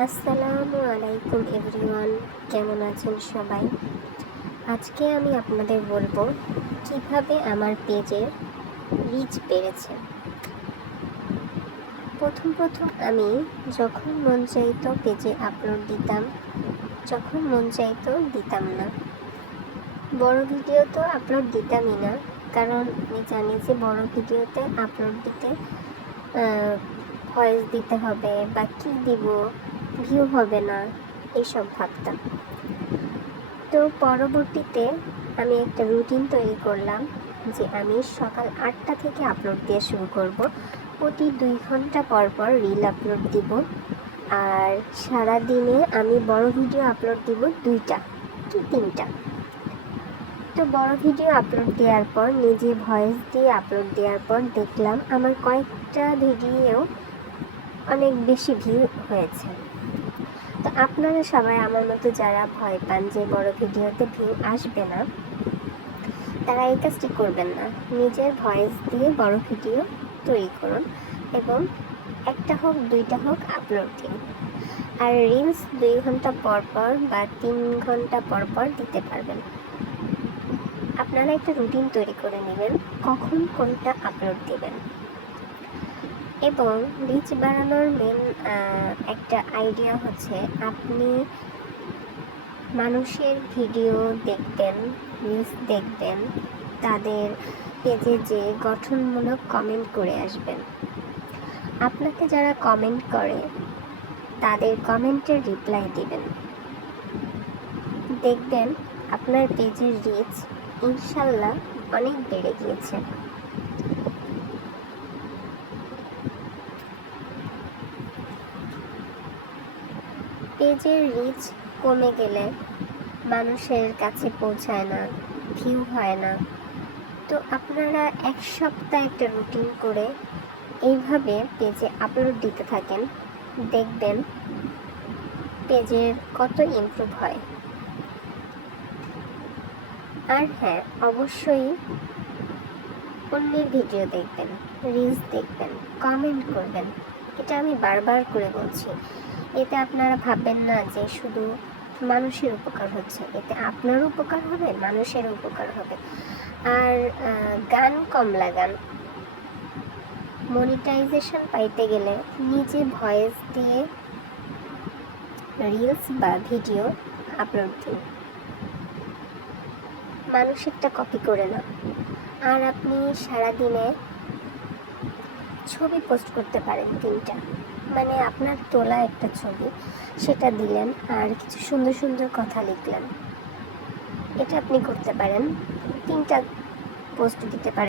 আসসালামু আলাইকুম এভরিওয়ান, কেমন আছেন সবাই? আজকে আমি আপনাদের বলবো কিভাবে আমার পেজের রিচ বেড়েছে। প্রথম আমি যখন মন চাইতো পেজে আপলোড দিতাম, যখন মন চাইতো দিতাম না। বড় ভিডিও তো আপলোড দিতামই না, কারণ আমি জানি যে বড় ভিডিওতে আপলোড দিতে ভয়েস দিতে হবে বা কী দিব, ভিউ হবে না, এইসব ভাবতাম। তো পরবর্তীতে আমি একটা রুটিন তৈরি করলাম যে আমি সকাল 8টা থেকে আপলোড দিয়ে শুরু করব। প্রতি 2 ঘন্টা পর পর রিল আপলোড দিব, আর সারা দিনে আমি বড় ভিডিও আপলোড দিব 2টা কি 3টা। তো বড় ভিডিও আপলোড দেওয়ার পর নিজে ভয়েস দিয়ে আপলোড দেওয়ার পর দেখলাম আমার কয়েকটা ভিডিও অনেক বেশি ভিউ হয়েছে। তো আপনারা সবাই আমার মতো যারা ভয় পান যে বড় ভিডিওতে ভিউ আসবে না, তারা এই কাজটি করবেন না। নিজের ভয়েস দিয়ে বড় ভিডিও তৈরি করুন এবং 1টা হোক 2টা হোক আপলোড দিন। আর রিলস 2 ঘন্টা পর পর বা 3 ঘন্টা পর পর দিতে পারবেন। আপনারা একটা রুটিন তৈরি করে নেবেন কখন কোনটা আপলোড দিবেন। এবং রিচ বাড়ানোর মেন একটা আইডিয়া হচ্ছে আপনি মানুষের ভিডিও দেখবেন, রিলস দেখবেন, তাদের পেজে যে গঠনমূলক কমেন্ট করে আসবেন। আপনাকে যারা কমেন্ট করে তাদের কমেন্টের রিপ্লাই দিবেন। দেখবেন আপনার পেজের রিচ ইনশাল্লাহ অনেক বেড়ে গিয়েছে। পেজের রিচ কমে গেলে মানুষের কাছে পৌঁছায় না, ভিউ হয় না। তো আপনারা 1 সপ্তাহ একটা রুটিন করে এইভাবে পেজে আপলোড দিতে থাকেন, দেখবেন পেজের কত ইমপ্রুভ হয়। আর হ্যাঁ, অবশ্যই অন্যের ভিডিও দেখবেন, রিলস দেখবেন, কমেন্ট করবেন। এটা আমি বারবার করে বলছি। এতে আপনারা ভাববেন না যে শুধু মানুষের উপকার হচ্ছে, এতে আপনারও উপকার হবে, মানুষের উপকার হবে। আর গান কম লাগান। মনিটাইজেশন পাইতে গেলে নিজে ভয়েস দিয়ে রিলস বা ভিডিও আপলোড দিন, মানুষেরটা কপি করে না। আর আপনি সারাদিনে ছবি পোস্ট করতে পারেন 3টা, মানে আপনার তোলা একটা ছবি, সেটা দিলেন আর কিছু সুন্দর সুন্দর কথা লিখলেন। এটা আপনি করতে পারেন, 3টা পোস্ট দিতে পারেন।